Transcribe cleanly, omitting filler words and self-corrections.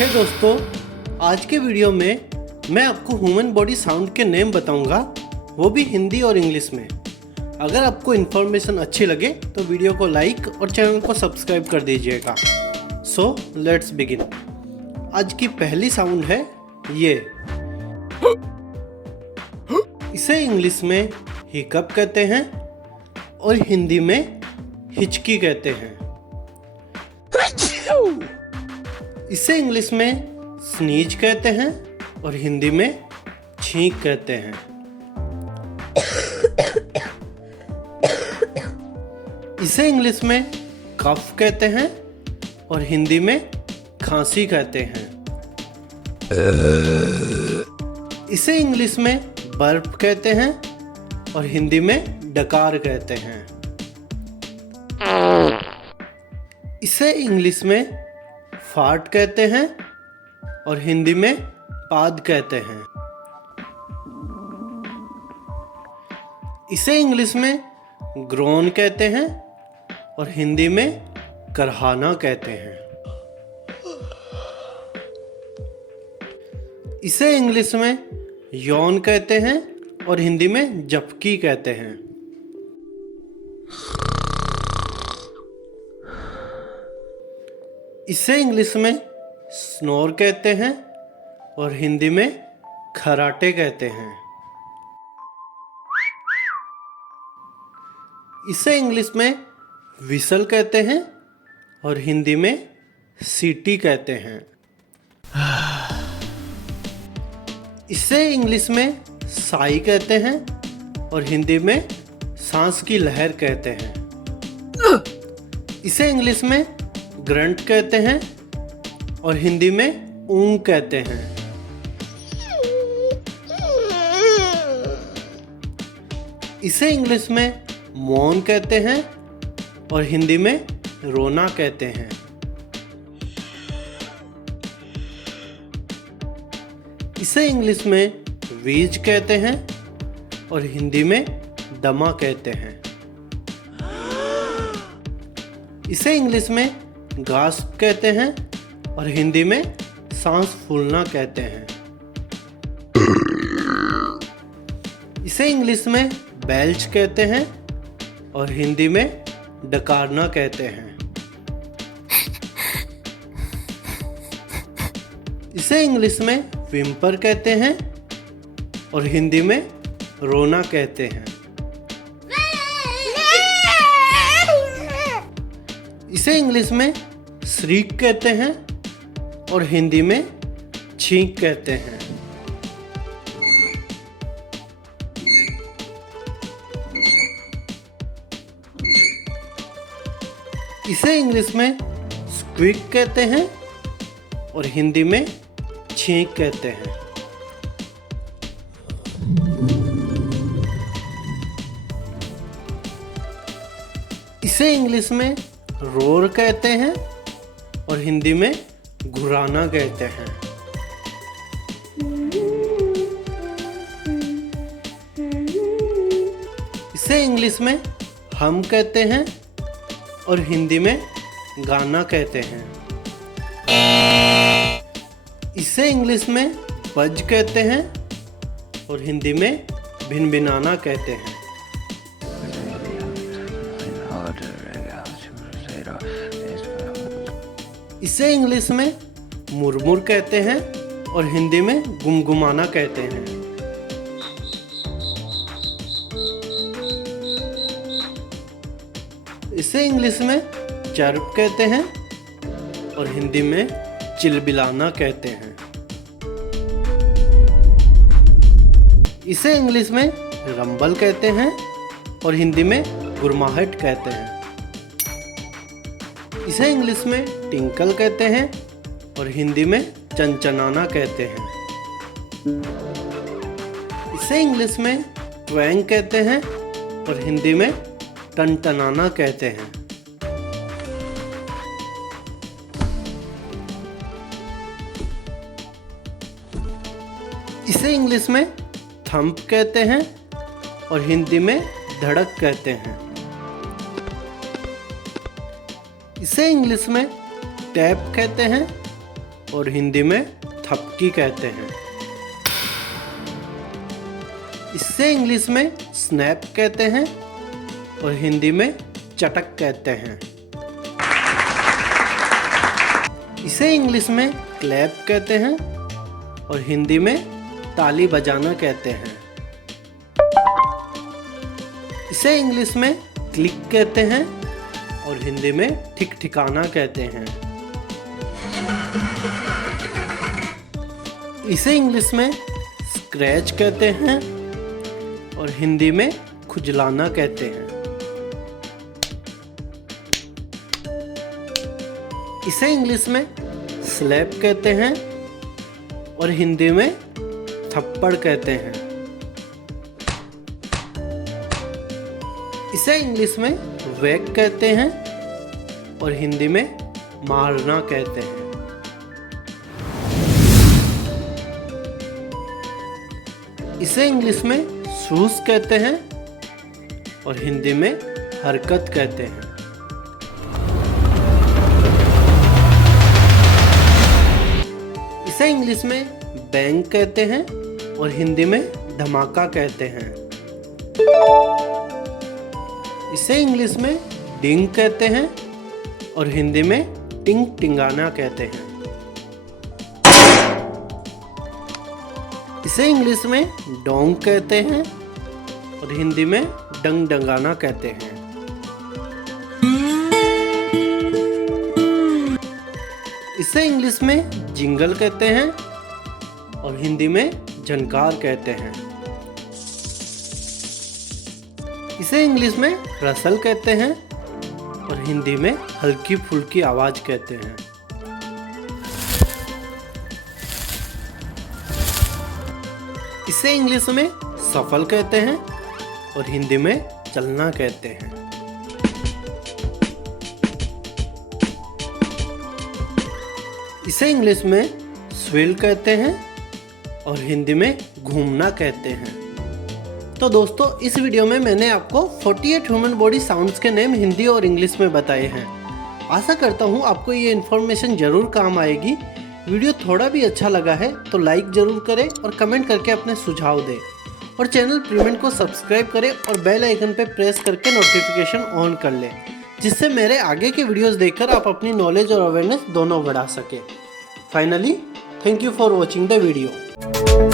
हे दोस्तों, आज के वीडियो में मैं आपको ह्यूमन बॉडी साउंड के नेम बताऊंगा, वो भी हिंदी और इंग्लिश में। अगर आपको इन्फॉर्मेशन अच्छी लगे तो वीडियो को लाइक और चैनल को सब्सक्राइब कर दीजिएगा। So let's begin. आज की पहली साउंड है ये। इसे इंग्लिश में हिकअप कहते हैं और हिंदी में हिचकी कहते हैं। इसे इंग्लिश में स्नीज कहते हैं और हिंदी में छींक कहते हैं। इसे इंग्लिश में कफ कहते हैं और हिंदी में खांसी कहते हैं। इसे इंग्लिश में बर्फ कहते हैं और हिंदी में डकार कहते हैं। इसे इंग्लिश में फार्ट कहते हैं और हिंदी में पाद कहते हैं। इसे इंग्लिश में ग्रोन कहते हैं और हिंदी में करहाना कहते हैं। इसे इंग्लिश में यौन कहते हैं और हिंदी में जपकी कहते हैं। इसे इंग्लिश में स्नोर कहते हैं और हिंदी में खराटे कहते हैं। इसे इंग्लिश में विसल कहते हैं और हिंदी में सीटी कहते हैं। इसे इंग्लिश में साई कहते हैं और हिंदी में सांस की लहर कहते हैं। इसे इंग्लिश में ग्रंट कहते हैं और हिंदी में ऊंग कहते हैं। इसे इंग्लिश में मौन कहते हैं और हिंदी में रोना कहते हैं। इसे इंग्लिश में वीज कहते हैं और हिंदी में दमा कहते हैं। इसे इंग्लिश में गास्प कहते हैं और हिंदी में सांस फूलना कहते हैं। इसे इंग्लिश में बेल्च कहते हैं और हिंदी में डकारना कहते हैं। इसे इंग्लिश में विम्पर कहते हैं और हिंदी में रोना कहते हैं। इसे इंग्लिश में श्रीक कहते हैं और हिंदी में छींक कहते हैं। इसे इंग्लिश में स्क्विक कहते हैं और हिंदी में छींक कहते हैं। इसे इंग्लिश में रोर कहते हैं और हिंदी में घुराना कहते हैं। इसे इंग्लिश में हम कहते हैं और हिंदी में गाना कहते हैं। इसे इंग्लिश में बज कहते हैं और हिंदी में भिनभिनाना कहते हैं। इसे इंग्लिश में मुरमुर कहते हैं और हिंदी में गुमगुमाना कहते हैं। इसे इंग्लिश में चर्प कहते हैं और हिंदी में चिलबिलाना कहते हैं। इसे इंग्लिश में रंबल कहते हैं और हिंदी में गुरमाहट कहते हैं। इसे इंग्लिश में टिंकल कहते हैं और हिंदी में चनचनाना कहते हैं। इसे इंग्लिश में ट्वैंग कहते हैं और हिंदी में टनटनाना कहते हैं। इसे इंग्लिश में थंप कहते हैं और हिंदी में धड़क कहते हैं। इसे इंग्लिश में टैप कहते हैं और हिंदी में थपकी कहते हैं। इसे इंग्लिश में स्नैप कहते हैं और हिंदी में चटक कहते हैं। इसे इंग्लिश में क्लैप कहते हैं और हिंदी में ताली बजाना कहते हैं। इसे इंग्लिश में क्लिक कहते हैं और हिंदी में ठीक ठिकाना कहते हैं। इसे इंग्लिश में स्क्रैच कहते हैं और हिंदी में खुजलाना कहते हैं। इसे इंग्लिश में स्लैप कहते हैं और हिंदी में थप्पड़ कहते हैं। इसे इंग्लिश में वैक कहते हैं और हिंदी में मारना कहते हैं। इसे इंग्लिश में शूज कहते हैं और हिंदी में हरकत कहते हैं। इसे इंग्लिश में बैंग कहते हैं और हिंदी में धमाका कहते हैं। इसे इंग्लिश में डिंग कहते हैं और हिंदी में टिंग टिंगाना कहते हैं। इसे इंग्लिश में डोंग कहते हैं और हिंदी में डंग डंगाना कहते हैं। इसे इंग्लिश में जिंगल कहते हैं और हिंदी में झनकार कहते हैं। इसे इंग्लिश में रसल कहते हैं और हिंदी में हल्की फुल्की आवाज कहते हैं। इसे इंग्लिश में सफल कहते हैं और हिंदी में चलना कहते हैं। इसे इंग्लिश में स्विल कहते हैं और हिंदी में घूमना कहते हैं। तो दोस्तों, इस वीडियो में मैंने आपको 48 ह्यूमन बॉडी साउंड्स के नेम हिंदी और इंग्लिश में बताए हैं। आशा करता हूँ आपको ये इन्फॉर्मेशन ज़रूर काम आएगी। वीडियो थोड़ा भी अच्छा लगा है तो लाइक ज़रूर करें और कमेंट करके अपने सुझाव दें और चैनल प्रीमेंट को सब्सक्राइब करें और बेल आइकन पर प्रेस करके नोटिफिकेशन ऑन कर लें, जिससे मेरे आगे के वीडियोस देखकर आप अपनी नॉलेज और अवेयरनेस दोनों बढ़ा सकें। Finally, thank you for watching the video.